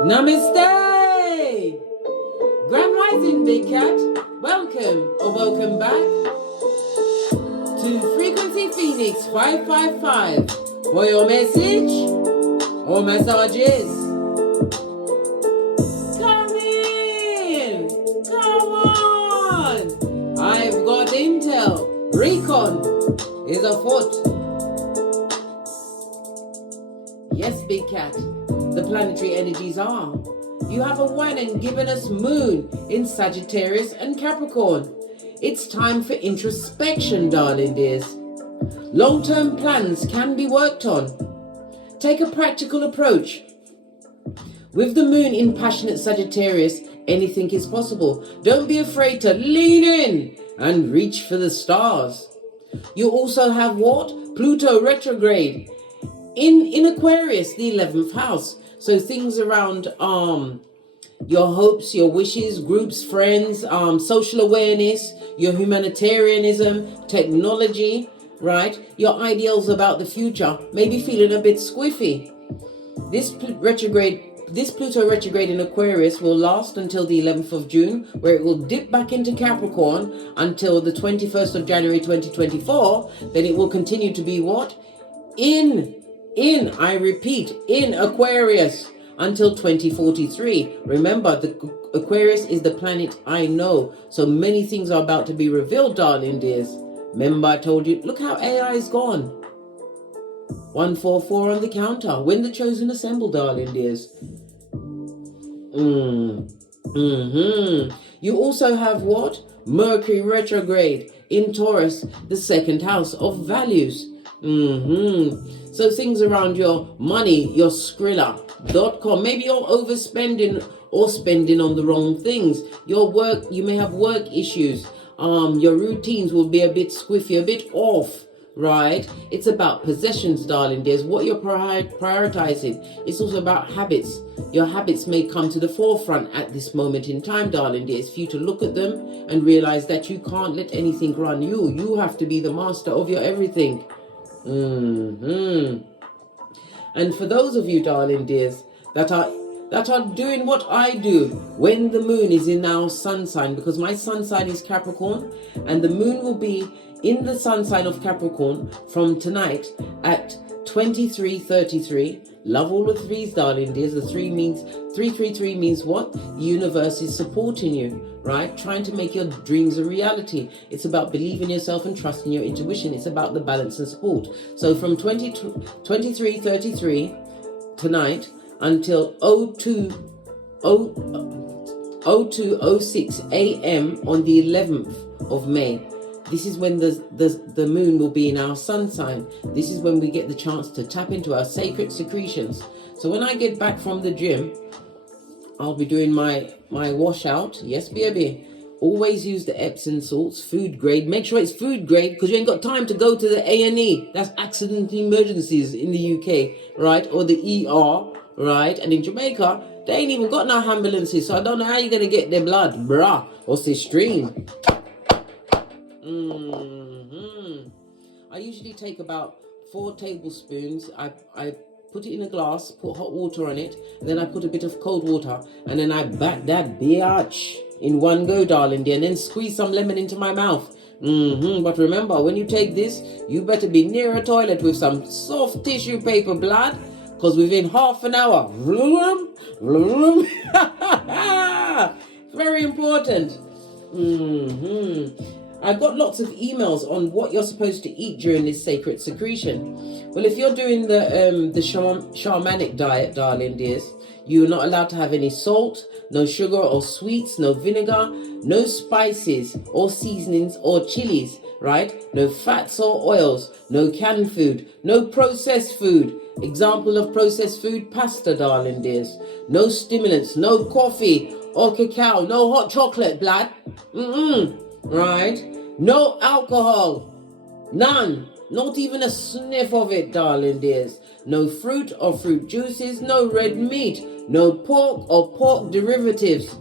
Namaste! Grand Rising, Big Cat. Welcome or welcome back to Frequency Phoenix 555 for your message or messages. Come in! Come on! I've got intel. Recon is afoot. Yes, Big Cat. The planetary energies are. You have a wine and gibbonous moon in Sagittarius and Capricorn. It's time for introspection, darling dears. Long-term plans can be worked on. Take a practical approach. With the moon in passionate Sagittarius, anything is possible. Don't be afraid to lean in and reach for the stars. You also have what? Pluto retrograde in Aquarius, the 11th house. So things around your hopes, your wishes, groups, friends, social awareness, your humanitarianism, technology, right? Your ideals about the future may be feeling a bit squiffy. This Pluto retrograde in Aquarius will last until the 11th of June, where it will dip back into Capricorn until the 21st of January 2024. Then it will continue to be what? I repeat, in Aquarius until 2043. Remember, the Aquarius is the planet I know. So many things are about to be revealed, darling dears. Remember, I told you, look how AI is gone. 144 on the counter. When the chosen assemble, darling dears. You also have what? Mercury retrograde in Taurus, the 2nd house of values. So things around your money, your Skrilla.com. Maybe you're overspending or spending on the wrong things. Your work, you may have work issues. Your routines will be a bit squiffy, a bit off, right? It's about possessions, darling dears. What you're prioritizing. It's also about habits. Your habits may come to the forefront at this moment in time, darling dears, for you to look at them and realize that you can't let anything run you. You have to be the master of your everything. And for those of you, darling dears, that are doing what I do when the moon is in our sun sign, because my sun sign is Capricorn, and the moon will be in the sun sign of Capricorn from tonight at 23:33. Love all the threes, darling dears. The 333 means what? The universe is supporting you, right? Trying to make your dreams a reality. It's about believing yourself and trusting your intuition. It's about the balance and support. So from 23:33 tonight until 02:06 a.m. on the 11th of May. This is when the moon will be in our sun sign. This is when we get the chance to tap into our sacred secretions. So when I get back from the gym, I'll be doing my washout. Yes, baby. Always use the Epsom salts, food grade. Make sure it's food grade, because you ain't got time to go to the A&E. That's accident emergencies in the UK, right? Or the ER, right? And in Jamaica, they ain't even got no ambulances. So I don't know how you're going to get their blood, bruh. What's this stream? I usually take about 4 tablespoons. I put it in a glass, put hot water on it, and then I put a bit of cold water, and then I bat that biatch in one go, darling dear, and then squeeze some lemon into my mouth. But remember, when you take this, you better be near a toilet with some soft tissue paper, blood, because within half an hour, very important. I got lots of emails on what you're supposed to eat during this sacred secretion. Well, if you're doing the shamanic diet, darling dears, you're not allowed to have any salt, no sugar or sweets, no vinegar, no spices or seasonings or chilies, right? No fats or oils, no canned food, no processed food. Example of processed food, pasta, darling dears. No stimulants, no coffee or cacao, no hot chocolate, blood. Right? No alcohol. None. Not even a sniff of it, darling dears. No fruit or fruit juices. No red meat. No pork or pork derivatives.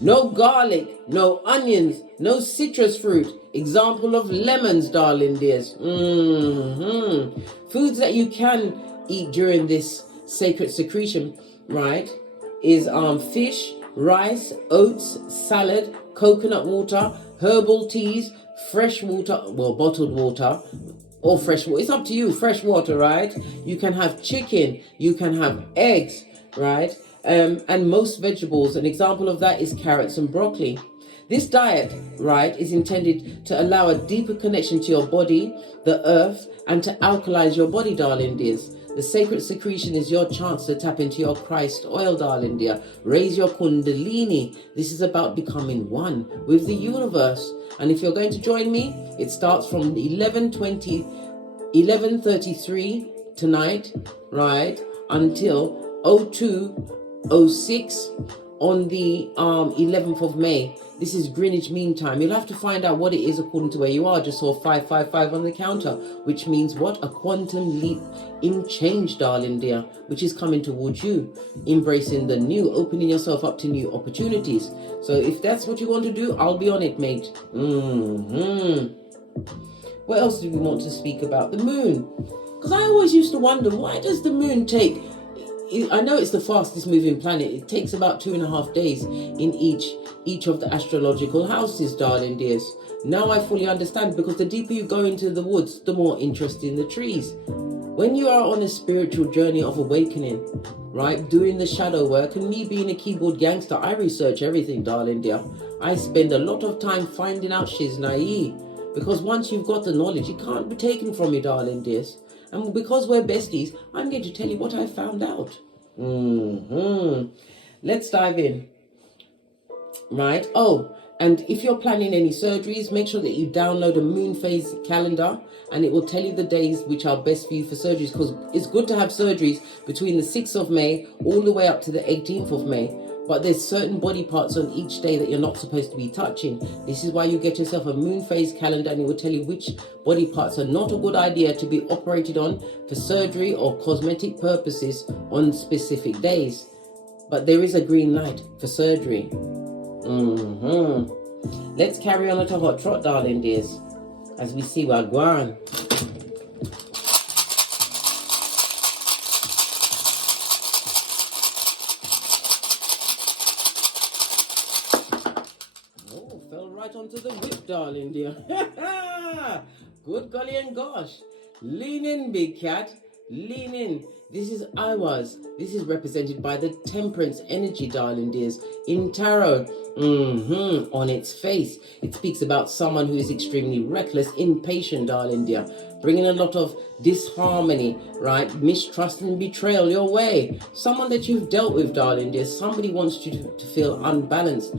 No garlic. No onions. No citrus fruit. Example of lemons, darling dears. Foods that you can eat during this sacred secretion, right? is fish, rice, oats, salad, coconut water, herbal teas, fresh water, well, bottled water, or fresh water. It's up to you, fresh water, right? You can have chicken, you can have eggs, right? And most vegetables. An example of that is carrots and broccoli. This diet, right, is intended to allow a deeper connection to your body, the earth, and to alkalize your body, darling dears. The sacred secretion is your chance to tap into your Christ oil, darling dear. Raise your kundalini. This is about becoming one with the universe. And if you're going to join me, it starts from 11:33 tonight, right, until 02:06 on the 11th of May. This is Greenwich Mean Time. You'll have to find out what it is according to where you are. Just saw 555 on the counter, which means what? A quantum leap in change, darling dear, which is coming towards you. Embracing the new, opening yourself up to new opportunities. So if that's what you want to do, I'll be on it, mate. What else do we want to speak about? The moon. Because I always used to wonder, why does the moon take... I know it's the fastest moving planet. It takes about 2.5 days in each of the astrological houses, darling dears. Now I fully understand, because the deeper you go into the woods, the more interesting the trees. When you are on a spiritual journey of awakening, right, doing the shadow work, and me being a keyboard gangster, I research everything, darling dear. I spend a lot of time finding out shiznai, because once you've got the knowledge, it can't be taken from you, darling dears. And because we're besties, I'm going to tell you what I found out. Let's dive in. Right? Oh, and if you're planning any surgeries, make sure that you download a moon phase calendar, and it will tell you the days which are best for you for surgeries, because it's good to have surgeries between the 6th of May all the way up to the 18th of May. But there's certain body parts on each day that you're not supposed to be touching. This is why you get yourself a moon phase calendar, and it will tell you which body parts are not a good idea to be operated on for surgery or cosmetic purposes on specific days. But there is a green light for surgery. Let's carry on at a hot trot, darling dears, as we see what going. Onto the whip, darling dear. Good golly and gosh. Lean in, big cat. Lean in. This is This is represented by the temperance energy, darling dears, in tarot. On its face, it speaks about someone who is extremely reckless, impatient, darling dear, bringing a lot of disharmony, right? Mistrust and betrayal your way. Someone that you've dealt with, darling dear. Somebody wants you to feel unbalanced,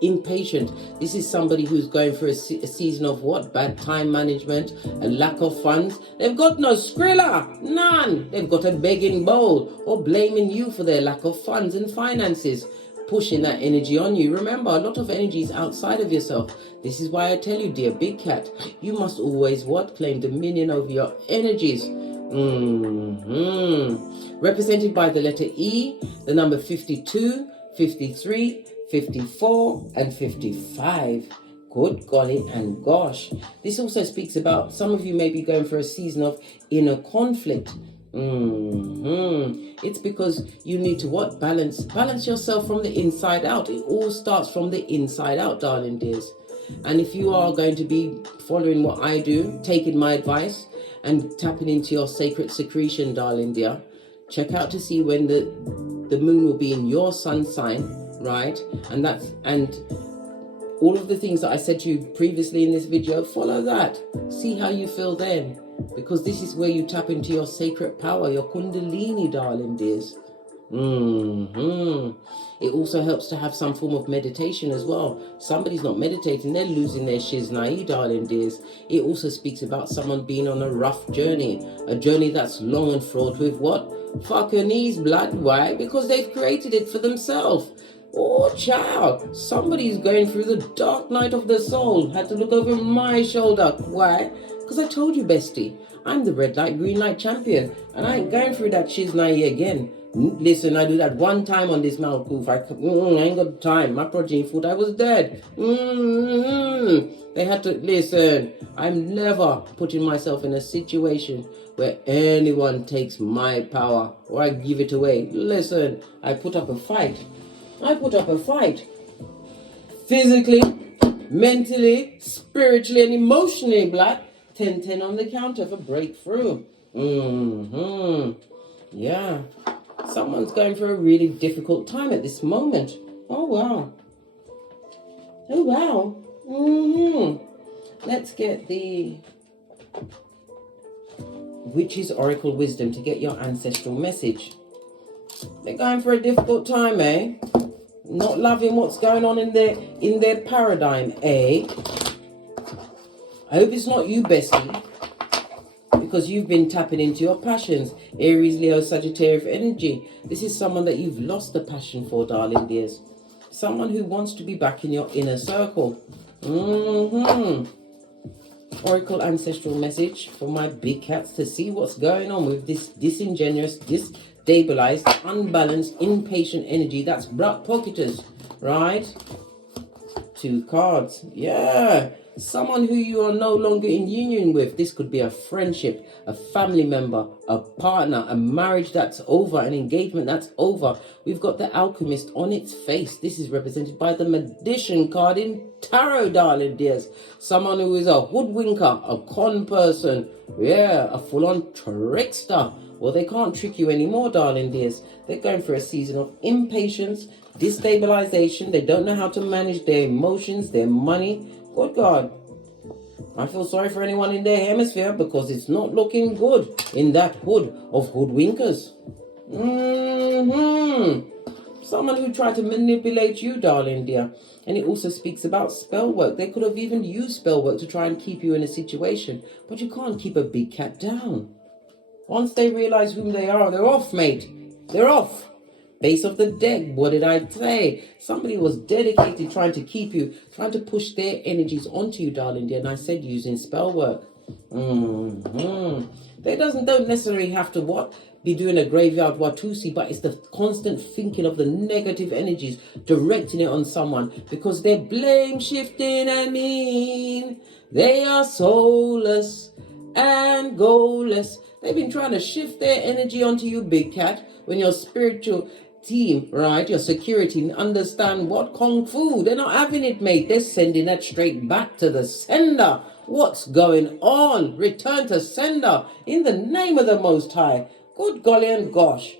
impatient. This is somebody who's going through a season of what? Bad time management, a lack of funds. They've got no skrilla, none. They've got a begging bowl, or blaming you for their lack of funds and finances, pushing that energy on you. Remember, a lot of energy is outside of yourself. This is why I tell you, dear big cat, you must always what? Claim dominion over your energies. Represented by the letter E, the number 52, 53, 54, and 55. Good golly and gosh. This also speaks about some of you may be going for a season of inner conflict. It's because you need to what? Balance yourself from the inside out. It all starts from the inside out, darling dears. And if you are going to be following what I do, taking my advice and tapping into your sacred secretion, darling dear, check out to see when the moon will be in your sun sign, right? And all of the things that I said to you previously in this video, follow that. See how you feel then. Because this is where you tap into your sacred power, your kundalini, darling dears. It also helps to have some form of meditation as well. Somebody's not meditating, they're losing their shiznai, darling dears. It also speaks about someone being on a rough journey, a journey that's long and fraught with what? Fuck your knees, blood. Why? Because they've created it for themselves. Oh, child, somebody's going through the dark night of the soul. Had to look over my shoulder. Why? Because I told you, bestie, I'm the red light, green light champion, and I ain't going through that shiznai again. Listen, I do that one time on this Malkoof. I ain't got time. My progeny thought I was dead. They had to listen. I'm never putting myself in a situation where anyone takes my power or I give it away. Listen, I put up a fight. I put up a fight. Physically, mentally, spiritually, and emotionally, black. 10-10 on the counter for breakthrough. Yeah. Someone's going through a really difficult time at this moment. Oh, wow. Oh, wow. Let's get the Witch's Oracle Wisdom to get your ancestral message. They're going for a difficult time, eh? Not loving what's going on in their paradigm, eh? I hope it's not you, bestie, because you've been tapping into your passions. Aries, Leo, Sagittarius energy. This is someone that you've lost the passion for, darling dears. Someone who wants to be back in your inner circle. Oracle ancestral message for my big cats to see what's going on with this disingenuous, destabilized, unbalanced, impatient energy. That's black pocketers, right? 2 cards. Yeah. Someone who you are no longer in union with. This could be a friendship, a family member, a partner, a marriage that's over, an engagement that's over. We've got the Alchemist on its face. This is represented by the Magician card in Tarot, darling dears. Someone who is a hoodwinker, a con person. Yeah, a full-on trickster. Well, they can't trick you anymore, darling dears. They're going through a season of impatience, destabilization. They don't know how to manage their emotions, their money. Good God. I feel sorry for anyone in their hemisphere because it's not looking good in that hood of hoodwinkers. Someone who tried to manipulate you, darling dear. And it also speaks about spell work. They could have even used spell work to try and keep you in a situation. But you can't keep a big cat down. Once they realize whom they are, they're off, mate. They're off. Base of the deck, what did I say? Somebody was dedicated trying to keep you, trying to push their energies onto you, darling dear. And I said using spell work. They don't necessarily have to be doing a graveyard Watusi, but it's the constant thinking of the negative energies, directing it on someone because they're blame shifting and mean. They are soulless and goalless. They've been trying to shift their energy onto you, big cat, when your spiritual team, right, your security, understand what kung fu. They're not having it, mate. They're sending that straight back to the sender. What's going on? Return to sender in the name of the Most High. Good golly and gosh.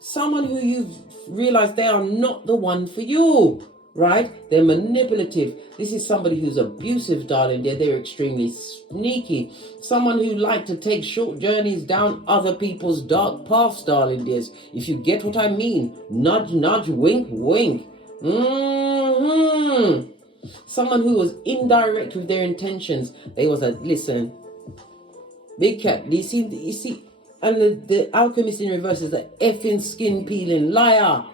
Someone who you've realized they are not the one for you, right? They're manipulative. This is somebody who's abusive, darling dear. They're extremely sneaky. Someone who like to take short journeys down other people's dark paths, darling dears. If you get what I mean. Nudge, nudge, wink, wink. Someone who was indirect with their intentions. They was listen, big cat, you see, and the Alchemist in reverse is the effing skin peeling liar.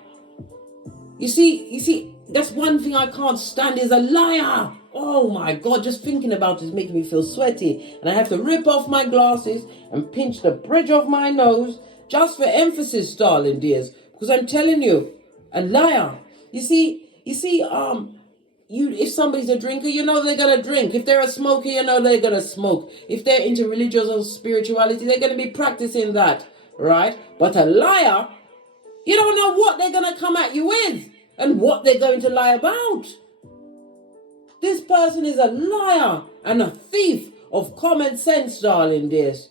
You see, that's one thing I can't stand is a liar. Oh my God, just thinking about it is making me feel sweaty. And I have to rip off my glasses and pinch the bridge of my nose just for emphasis, darling dears. Because I'm telling you, a liar. You see, if somebody's a drinker, you know they're going to drink. If they're a smoker, you know they're going to smoke. If they're into religious or spirituality, they're going to be practicing that, right? But a liar, you don't know what they're going to come at you with and what they're going to lie about. This person is a liar and a thief of common sense, darling dears.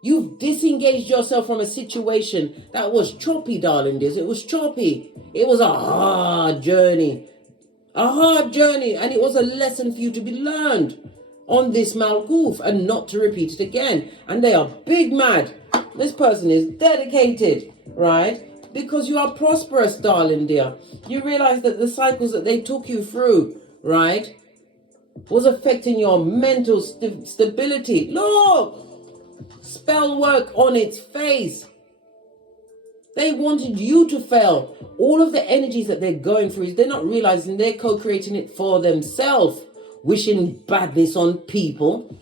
You've disengaged yourself from a situation that was choppy, darling dears. It was choppy. It was a hard journey. And it was a lesson for you to be learned on this Malkoof and not to repeat it again. And they are big mad. This person is dedicated, right? Because you are prosperous, darling dear. You realize that the cycles that they took you through, right, was affecting your mental stability. Look! Spell work on its face. They wanted you to fail. All of the energies that they're going through, they're not realizing they're co-creating it for themselves, wishing badness on people,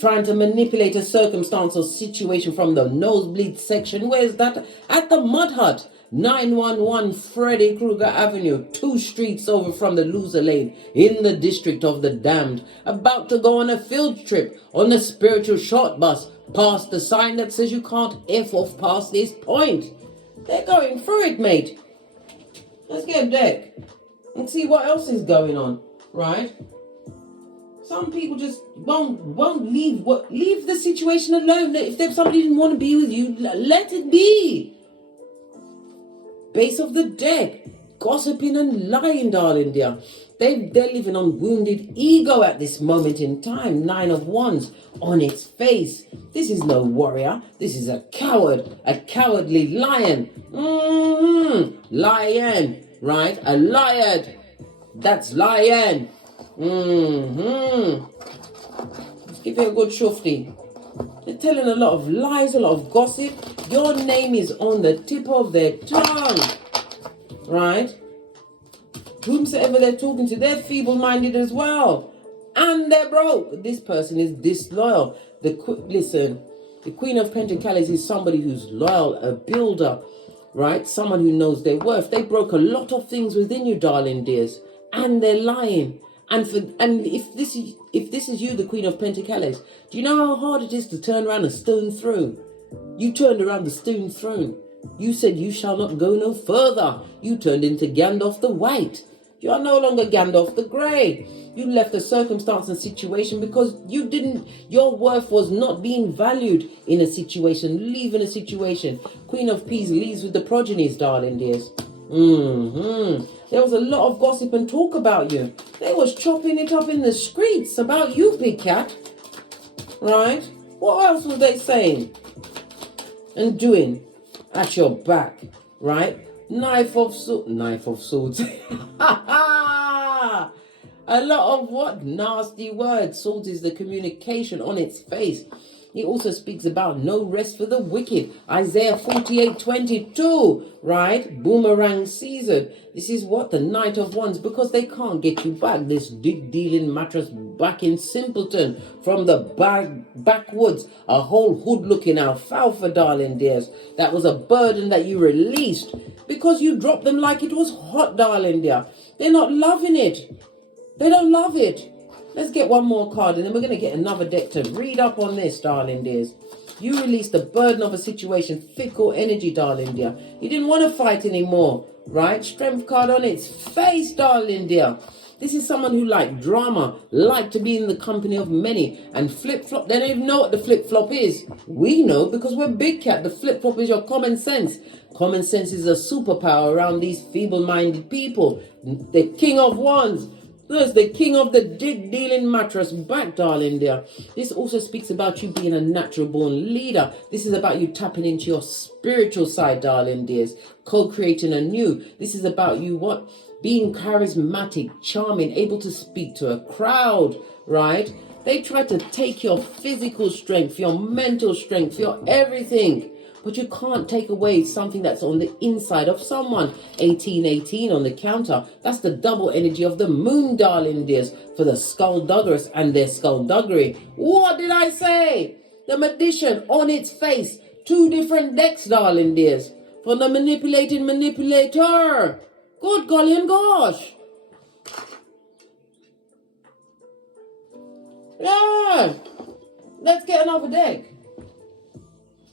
trying to manipulate a circumstance or situation from the nosebleed section. Where's that? At the Mud Hut, 911 Freddy Krueger Avenue, 2 streets over from the loser lane, in the district of the damned, about to go on a field trip on the spiritual short bus, past the sign that says you can't F off past this point. They're going through it, mate. Let's get a deck and see what else is going on, right? Some people just won't leave the situation alone. If somebody didn't want to be with you, let it be. Base of the deck, gossiping and lying, darling dear. They're living on wounded ego at this moment in time. 9 of Wands on its face. This is no warrior. This is a coward, a cowardly lion. Lion, right? A lion. That's lion. Let's give you a good shufty. They're telling a lot of lies, a lot of gossip. Your name is on the tip of their tongue, right? Whomsoever they're talking to, they're feeble-minded as well, and they're broke. This person is disloyal. Listen, the Queen of Pentacles is somebody who's loyal, a builder, right? Someone who knows their worth. They broke a lot of things within you, darling dears, and they're lying. And if this is you, the Queen of Pentacles, do you know how hard it is to turn around a stone throne? You turned around the stone throne. You said you shall not go no further. You turned into Gandalf the White. You are no longer Gandalf the Grey. You left a circumstance and situation because your worth was not being valued in a situation. Leaving a situation. Queen of Peas leaves with the progenies, darling dears. There was a lot of gossip and talk about you. They was chopping it up in the streets about you, big cat. Right? What else was they saying and doing at your back? Right? Knife of swords. A lot of what? Nasty words. Swords is the communication on its face. He also speaks about no rest for the wicked. Isaiah 48:22, right? Boomerang season. This is what? The Knight of Wands, because they can't get you back. This dig-dealing mattress backing simpleton from the backwoods. A whole hood-looking alfalfa, darling dears. That was a burden that you released because you dropped them like it was hot, darling dear. They're not loving it. They don't love it. Let's get one more card and then we're going to get another deck to read up on this, darling dears. You released the burden of a situation, fickle energy, darling dear. You didn't want to fight anymore, right? Strength card on its face, darling dear. This is someone who liked drama, liked to be in the company of many, and flip-flop. They don't even know what the flip-flop is. We know because we're big cat. The flip-flop is your common sense. Common sense is a superpower around these feeble-minded people. The King of Wands. There's the king of the dig-dealing mattress back, darling dear. This also speaks about you being a natural-born leader. This is about you tapping into your spiritual side, darling dears. Co-creating anew. This is about you, what? Being charismatic, charming, able to speak to a crowd, right? They try to take your physical strength, your mental strength, your everything. But you can't take away something that's on the inside of someone. 1818 on the counter. That's the double energy of the moon, darling dears, for the skullduggerers and their skullduggery. What did I say? The magician on its face. 2 different decks, darling dears. For the manipulating manipulator. Good golly and gosh. Yeah. Let's get another deck.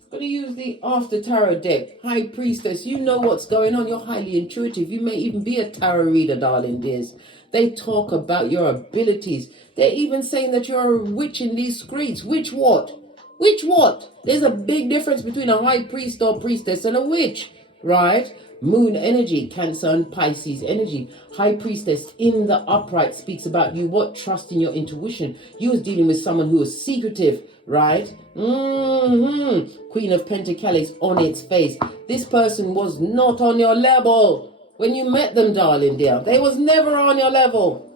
Going to use the After Tarot deck. High Priestess, you know what's going on. You're highly intuitive. You may even be a tarot reader, darling dears. They talk about your abilities. They're even saying that you're a witch in these streets. Witch what? Witch what? There's a big difference between a high priest or priestess and a witch, right? Moon energy, Cancer and Pisces energy. High Priestess in the upright speaks about you, what? Trust in your intuition. You was dealing with someone who was secretive, right? Queen of Pentacles on its face. This person was not on your level when you met them, darling dear. They was never on your level.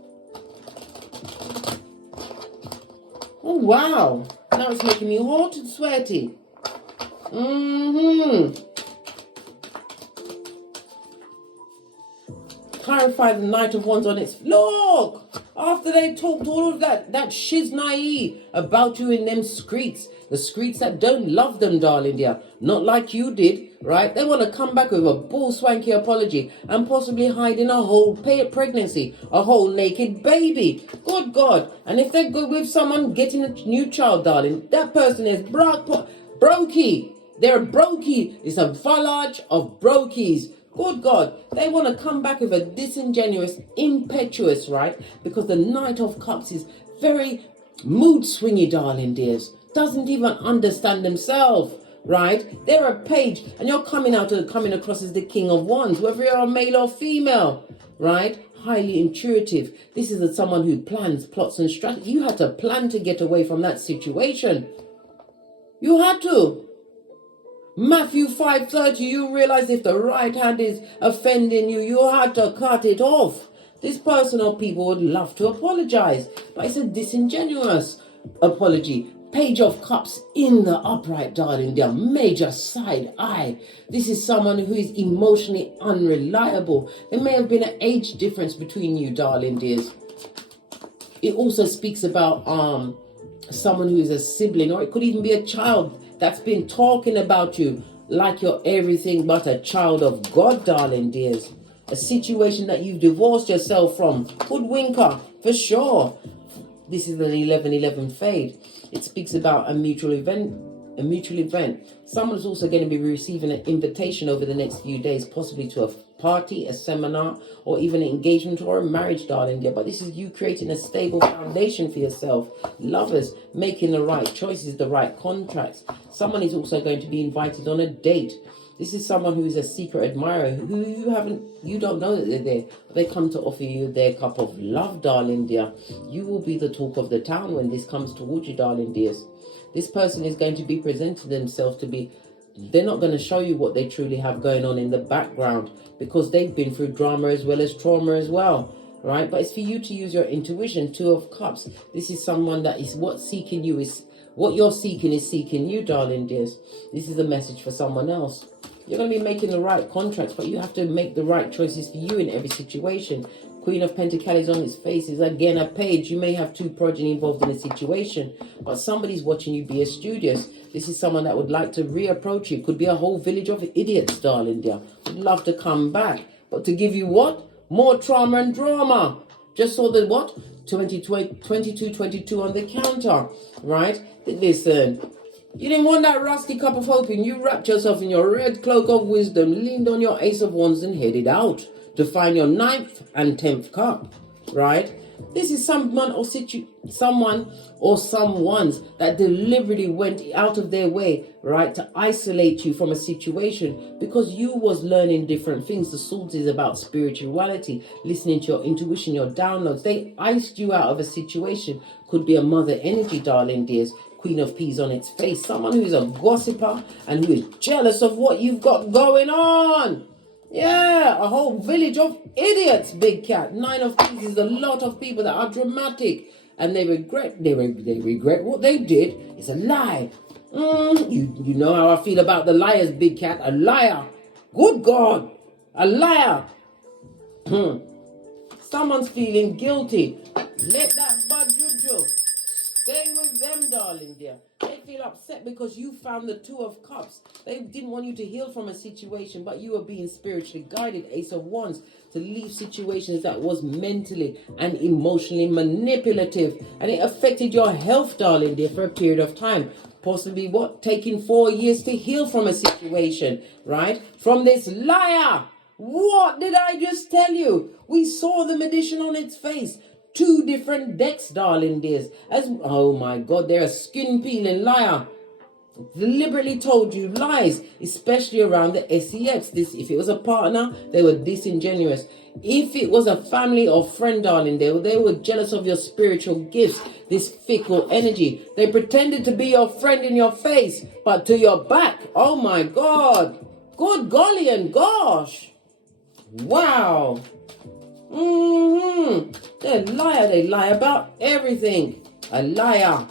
Oh, wow. Now it's making me hot and sweaty. clarify the Knight of Wands on its... Look! After they talked all of that shiznai about you in them streets, the streets that don't love them, darling dear, not like you did, right? They want to come back with a bull swanky apology and possibly hide in a whole pregnancy, a whole naked baby. Good God. And if they go with someone getting a new child, darling, that person is brokey. They're brokey. It's a village of brokies. Good God, they want to come back with a disingenuous, impetuous, right? Because the Knight of Cups is very mood swingy, darling dears. Doesn't even understand themselves, right? They're a page, and you're coming across as the King of Wands, whether you're a male or female, right? Highly intuitive. This is someone who plans, plots, and strategies. You had to plan to get away from that situation. You had to. Matthew 5:30, you realize if the right hand is offending you, you had to cut it off. This person or people would love to apologize, but it's a disingenuous apology. Page of Cups in the upright, darling, their major side eye. This is someone who is emotionally unreliable. There may have been an age difference between you, darling dears. It also speaks about someone who is a sibling, or it could even be a child that's been talking about you like you're everything but a child of God, darling dears. A situation that you've divorced yourself from. Hoodwinker, for sure. This is an 11-11 fade. It speaks about a mutual event. Someone's also going to be receiving an invitation over the next few days, possibly to a party, a seminar, or even an engagement or a marriage, darling dear. But this is you creating a stable foundation for yourself. Don't making the right choices, the right contracts. Someone is also going to be invited on a date. This is someone who is a secret admirer, who you don't know that they're there. But they come to offer you their cup of love, darling dear. You will be the talk of the town when this comes towards you, darling dears. This person is going to be presenting themselves to be... They're not going to show you what they truly have going on in the background, because they've been through drama as well as trauma as well, right? But it's for you to use your intuition. Two of Cups. This is someone that is what you're seeking is seeking you, darling dears. This is a message for someone else. You're going to be making the right contracts, but you have to make the right choices for you in every situation. Queen of Pentacles on its face is again a page. You may have two progeny involved in a situation, but somebody's watching you be a studious. This is someone that would like to reapproach you. Could be a whole village of idiots, darling dear. Would love to come back, but to give you what? More trauma and drama. Just saw the what? 22 on the counter, right? Listen. You didn't want that rusty cup of hoping. You wrapped yourself in your red cloak of wisdom, leaned on your Ace of Wands and headed out to find your 9th and 10th cup, right? This is someone or someone's that deliberately went out of their way, right, to isolate you from a situation because you was learning different things. The Swords is about spirituality, listening to your intuition, your downloads. They iced you out of a situation. Could be a mother energy, darling dears. Queen of Peas on its face. Someone who is a gossiper and who is jealous of what you've got going on. Yeah, a whole village of idiots, big cat. 9 of Peas is a lot of people that are dramatic and they regret what they did. It's a lie. You know how I feel about the liars, big cat. A liar. Good God. A liar. Someone's feeling guilty. Let that bud juju. Stay with them, darling dear. They feel upset because you found the 2 of Cups. They didn't want you to heal from a situation, but you were being spiritually guided, Ace of Wands, to leave situations that was mentally and emotionally manipulative. And it affected your health, darling dear, for a period of time. Possibly what? Taking 4 years to heal from a situation, right? From this liar. What did I just tell you? We saw the magician on its face. 2 different decks, darling dears. Oh my God, they're a skin-peeling liar. Deliberately told you lies, especially around the SEX. If it was a partner, they were disingenuous. If it was a family or friend, darling, they were jealous of your spiritual gifts, this fickle energy. They pretended to be your friend in your face, but to your back. Oh my God. Good golly and gosh. Wow. They're a liar. They lie about everything. A liar.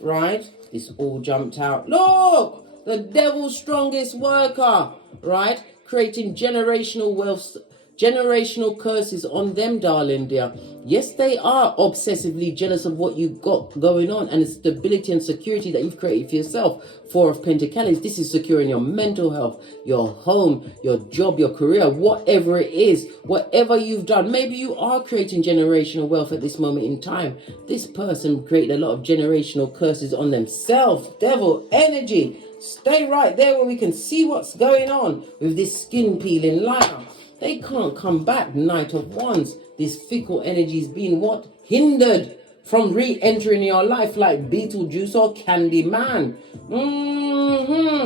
Right? This all jumped out. Look! The devil's strongest worker. Right? Creating generational wealth generational curses on them, darling dear. Yes, they are obsessively jealous of what you've got going on and the stability and security that you've created for yourself. Four of Pentacles, this is securing your mental health, your home, your job, your career, whatever it is, whatever you've done. Maybe you are creating generational wealth at this moment in time. This person created a lot of generational curses on themselves. Devil energy. Stay right there where we can see what's going on with this skin peeling liar. They can't come back, Knight of Wands. This fickle energy is being what? Hindered from re-entering your life like Beetlejuice or Candyman.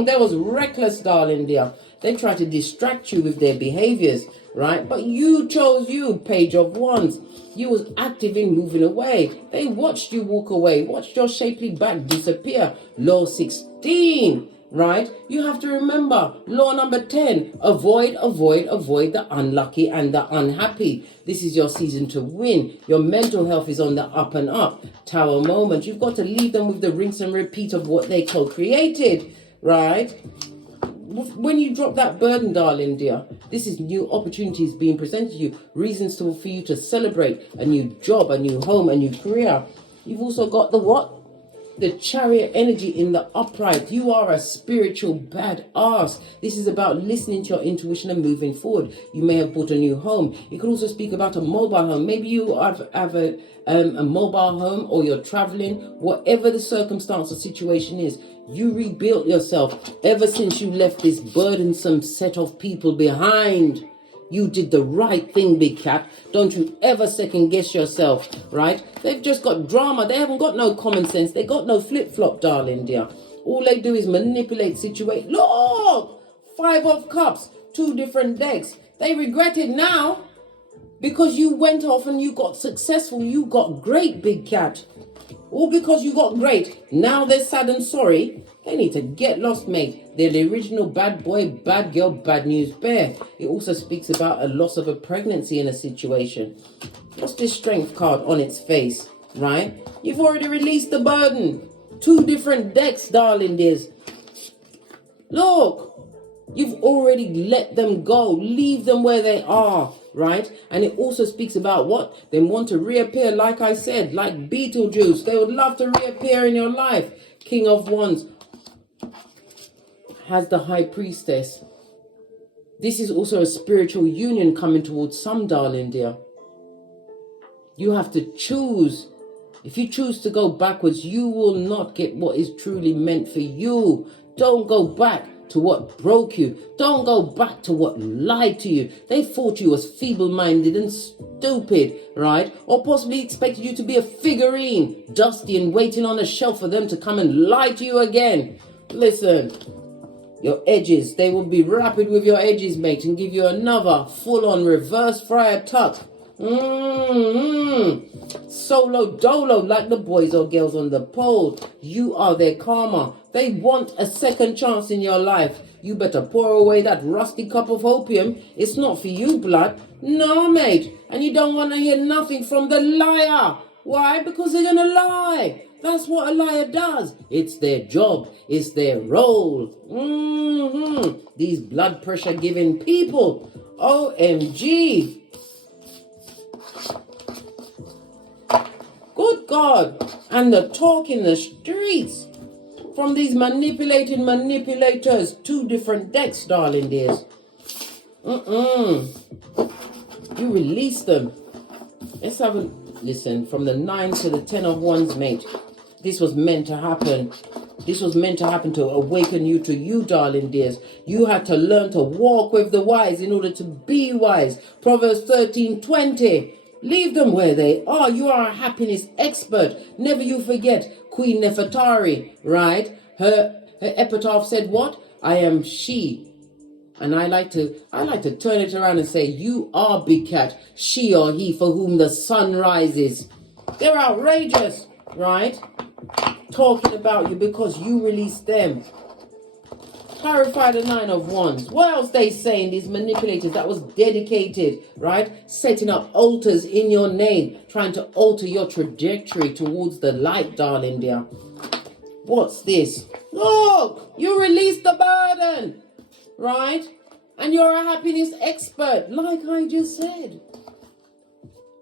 They was reckless, darling dear. They try to distract you with their behaviors, right? But you chose you, Page of Wands. You was active in moving away. They watched you walk away, watched your shapely back disappear. Law 16. Right? You have to remember, law number 10, avoid the unlucky and the unhappy. This is your season to win. Your mental health is on the up and up. Tower moment. You've got to leave them with the rinse and repeat of what they co-created. Right? When you drop that burden, darling dear, this is new opportunities being presented to you. Reasons for you to celebrate a new job, a new home, a new career. You've also got the what? The Chariot energy in the upright. You are a spiritual badass. This is about listening to your intuition and moving forward. You may have bought a new home. You could also speak about a mobile home. Maybe you have a mobile home, or you're traveling. Whatever the circumstance or situation is, you rebuilt yourself ever since you left this burdensome set of people behind. You did the right thing, big cat. Don't you ever second guess yourself, right? They've just got drama. They haven't got no common sense. They got no flip-flop, darling dear. All they do is manipulate, situate. Look! 5 of Cups, 2 different decks. They regret it now because you went off and you got successful. You got great, big cat. All because you got great. Now they're sad and sorry. They need to get lost, mate. They're the original bad boy, bad girl, bad news bear. It also speaks about a loss of a pregnancy in a situation. What's this strength card on its face, right? You've already released the burden. 2 different decks, darling dears. Look, you've already let them go. Leave them where they are, right? And it also speaks about what? They want to reappear, like I said, like Beetlejuice. They would love to reappear in your life. King of Wands has the High Priestess. This is also a spiritual union coming towards some, darling dear. You have to choose. If you choose to go backwards, you will not get what is truly meant for you. Don't go back to what broke you. Don't go back to what lied to you. They thought you was feeble-minded and stupid, right? Or possibly expected you to be a figurine, dusty and waiting on a shelf for them to come and lie to you again. Listen, your edges, they will be rapid with your edges, mate, and give you another full-on reverse friar tuck. Solo dolo, like the boys or girls on the pole. You are their karma. They want a second chance in your life. You better pour away that rusty cup of opium. It's not for you, blood. No, mate. And you don't want to hear nothing from the liar. Why? Because they're going to lie. That's what a liar does. It's their job. It's their role. These blood pressure giving people. OMG. Good God. And the talk in the streets from these manipulated manipulators. 2 different decks, darling dears. You release them. Let's have a listen. From the 9 to the 10 of Wands, mate. This was meant to happen. This was meant to happen to awaken you to you, darling dears. You had to learn to walk with the wise in order to be wise. Proverbs 13:20. Leave them where they are. You are a happiness expert. Never you forget Queen Nefertari, right? Her epitaph said what? I am she. And I like to turn it around and say, you are, big cat, she or he for whom the sun rises. They're outrageous, right? Talking about you because you released them. Clarify the 9 of Wands. What else they saying, these manipulators that was dedicated, right? Setting up altars in your name, trying to alter your trajectory towards the light, darling dear. What's this? Look, you released the burden, right? And you're a happiness expert, like I just said.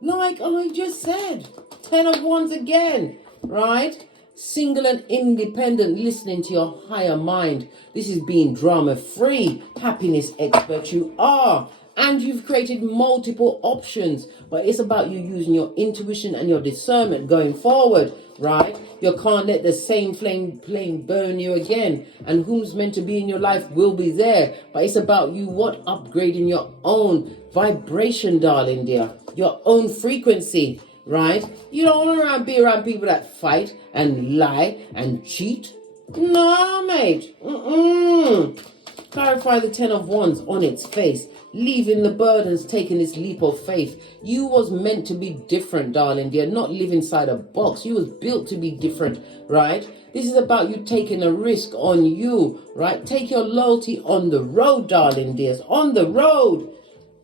Like I just said. 10 of Wands again, right? Single and independent, listening to your higher mind. This is being drama-free. Happiness expert you are. And you've created multiple options. But it's about you using your intuition and your discernment going forward, right? You can't let the same flame burn you again. And who's meant to be in your life will be there. But it's about you, upgrading your own vibration, darling dear. Your own frequency, right? You don't want to be around people that fight and lie and cheat. No, mate. Clarify the 10 of Wands on its face. Leaving the burdens, taking this leap of faith. You was meant to be different, darling dear. Not live inside a box. You was built to be different, right? This is about you taking a risk on you, right? Take your loyalty on the road, darling dears. On the road.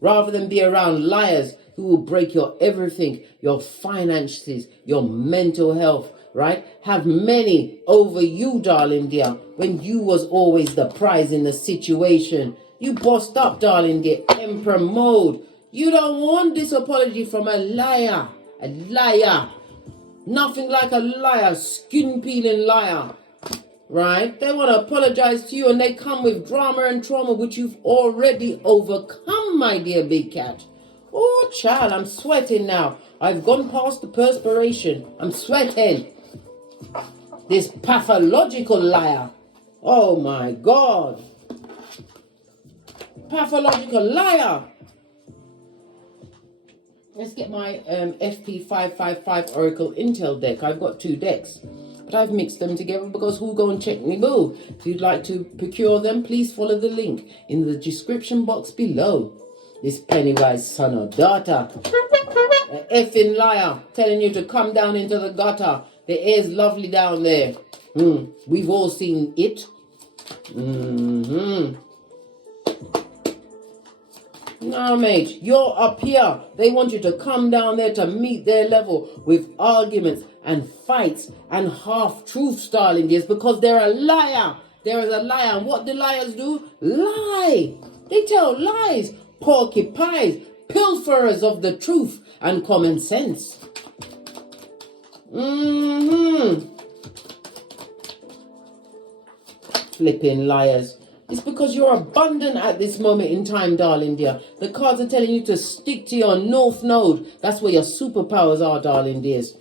Rather than be around liars who will break your everything, your finances, your mental health, right? Have many over you, darling dear, when you was always the prize in the situation. You bossed up, darling dear, emperor mode. You don't want this apology from a liar. A liar. Nothing like a liar, skin-peeling liar. Right? They want to apologize to you and they come with drama and trauma which you've already overcome, my dear big cat. Oh, child, I'm sweating now. I've gone past the perspiration. I'm sweating. This pathological liar. Oh, my God. Pathological liar. Let's get my FP555 Oracle Intel deck. I've got 2 decks. But I've mixed them together because who go and check me boo. If you'd like to procure them, please follow the link in the description box below. This Pennywise son or daughter, an effing liar, telling you to come down into the gutter. The air's lovely down there. We've all seen it. No, mate, you're up here. They want you to come down there to meet their level with arguments and fights and half-truths, darling dears, because they're a liar. There is a liar. And what do liars do? Lie. They tell lies. Porcupines, pilferers of the truth and common sense. Flipping liars. It's because you're abundant at this moment in time, darling dear. The cards are telling you to stick to your north node. That's where your superpowers are, darling dears.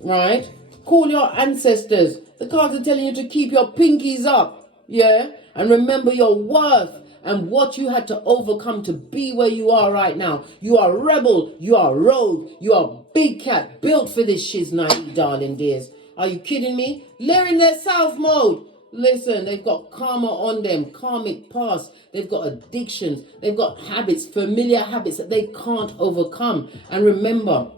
Right? Call your ancestors. The cards are telling you to keep your pinkies up. Yeah? And remember your worth and what you had to overcome to be where you are right now. You are rebel. You are rogue. You are big cat built for this shiznai, darling dears. Are you kidding me? They're in their south mode. Listen, they've got karma on them, karmic past. They've got addictions. They've got habits, familiar habits that they can't overcome. And remember,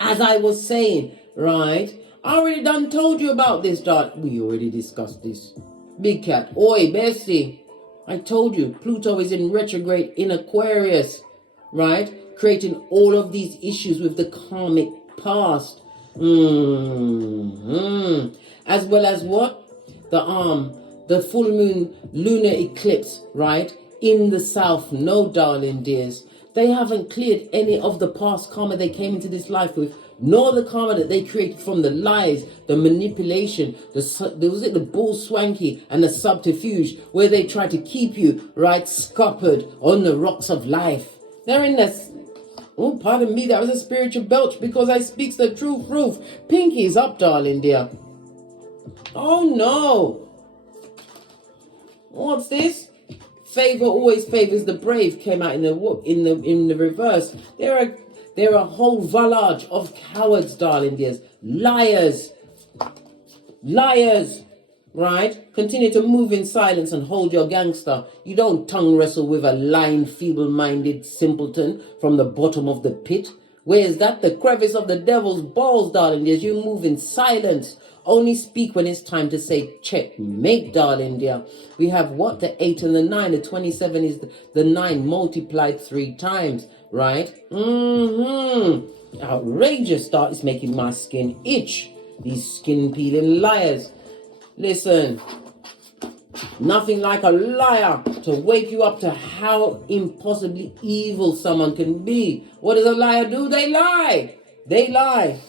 as I was saying, right? I already done told you about this, darling. We already discussed this. Big cat. Oi, Bessie. I told you, Pluto is in retrograde in Aquarius, right? Creating all of these issues with the karmic past. As well as what? The full moon lunar eclipse, right? In the south node, darling dears. They haven't cleared any of the past karma they came into this life with, nor the karma that they created from the lies, the manipulation, the bull swanky and the subterfuge, where they try to keep you, right, scuppered on the rocks of life. They're in this. Oh, pardon me, that was a spiritual belch because I speaks the truth. Pinky's up, darling dear. Oh no. What's this? Favor always favors the brave came out in the reverse. They're a whole village of cowards, darling dears. Liars. Right? Continue to move in silence and hold your gangster. You don't tongue wrestle with a lying, feeble-minded simpleton from the bottom of the pit. Where's that? The crevice of the devil's balls, darling dears. You move in silence. Only speak when it's time to say checkmate, darling dear. We have what? The 8 and the 9. The 27 is the 9 multiplied 3 times, right? Outrageous start is making my skin itch. These skin peeling liars. Listen. Nothing like a liar to wake you up to how impossibly evil someone can be. What does a liar do? They lie. They lie.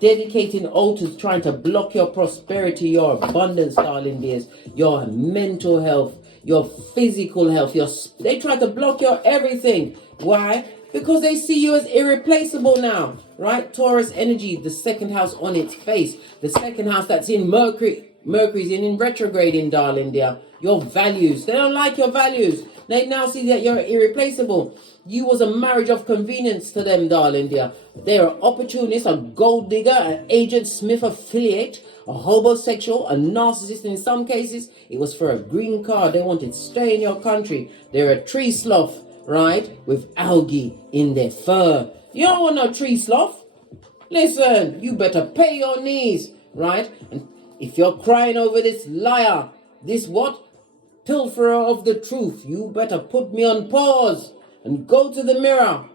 Dedicating altars trying to block your prosperity, your abundance, darling dears, your mental health, your physical health, they try to block your everything. Why? Because they see you as irreplaceable now, right? Taurus energy, the second house on its face, the second house that's in Mercury's in retrograding, darling dear. Your values, they don't like your values. They now see that you're irreplaceable. You was a marriage of convenience to them, darling dear. They're an opportunist, a gold digger, an Agent Smith affiliate, a homosexual, a narcissist. In some cases, it was for a green card. They wanted to stay in your country. They're a tree sloth, right? With algae in their fur. You don't want no tree sloth. Listen, you better pay your knees, right? And if you're crying over this liar, this what? Pilferer of the truth, you better put me on pause and go to the mirror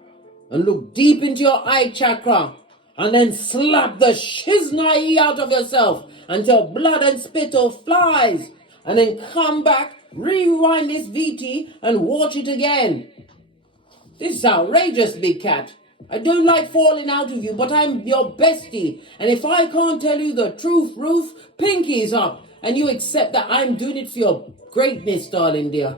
and look deep into your eye chakra and then slap the shiznai out of yourself until blood and spittle flies, and then come back, rewind this VT and watch it again. This is outrageous, big cat. I don't like falling out with you, but I'm your bestie, and if I can't tell you the truth, Ruth, pinky's up, and you accept that I'm doing it for your greatness, darling dear.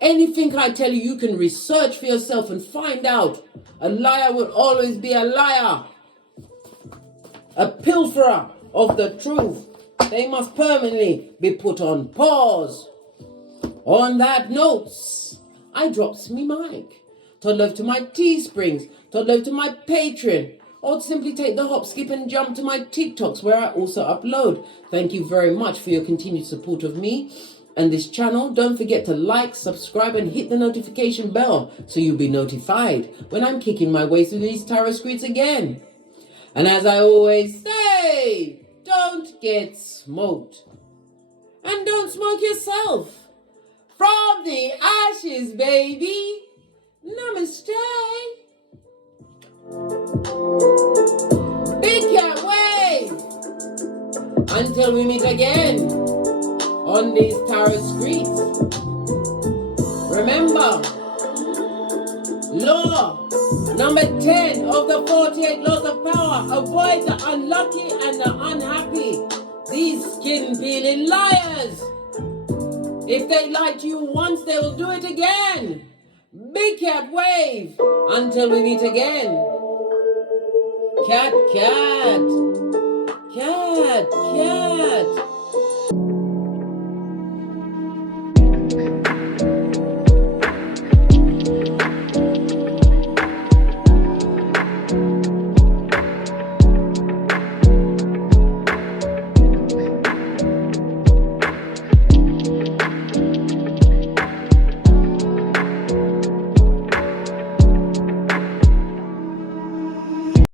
Anything I tell you, you can research for yourself and find out. A liar will always be a liar. A pilferer of the truth. They must permanently be put on pause. On that note, I drops me mic. To love to my Teesprings, to love to my Patreon, or simply take the hop, skip and jump to my TikToks where I also upload. Thank you very much for your continued support of me and this channel. Don't forget to like, subscribe and hit the notification bell so you'll be notified when I'm kicking my way through these tarot screens again. And as I always say, don't get smoked. And don't smoke yourself. From the ashes, baby. Namaste. Big cat wave. Until we meet again on these tarot screens. Remember, law number 10 of the 48 laws of power. Avoid the unlucky and the unhappy. These skin-peeling liars. If they lie to you once, they will do it again. Big cat wave. Until we meet again. Cat, cat. Cat, cat.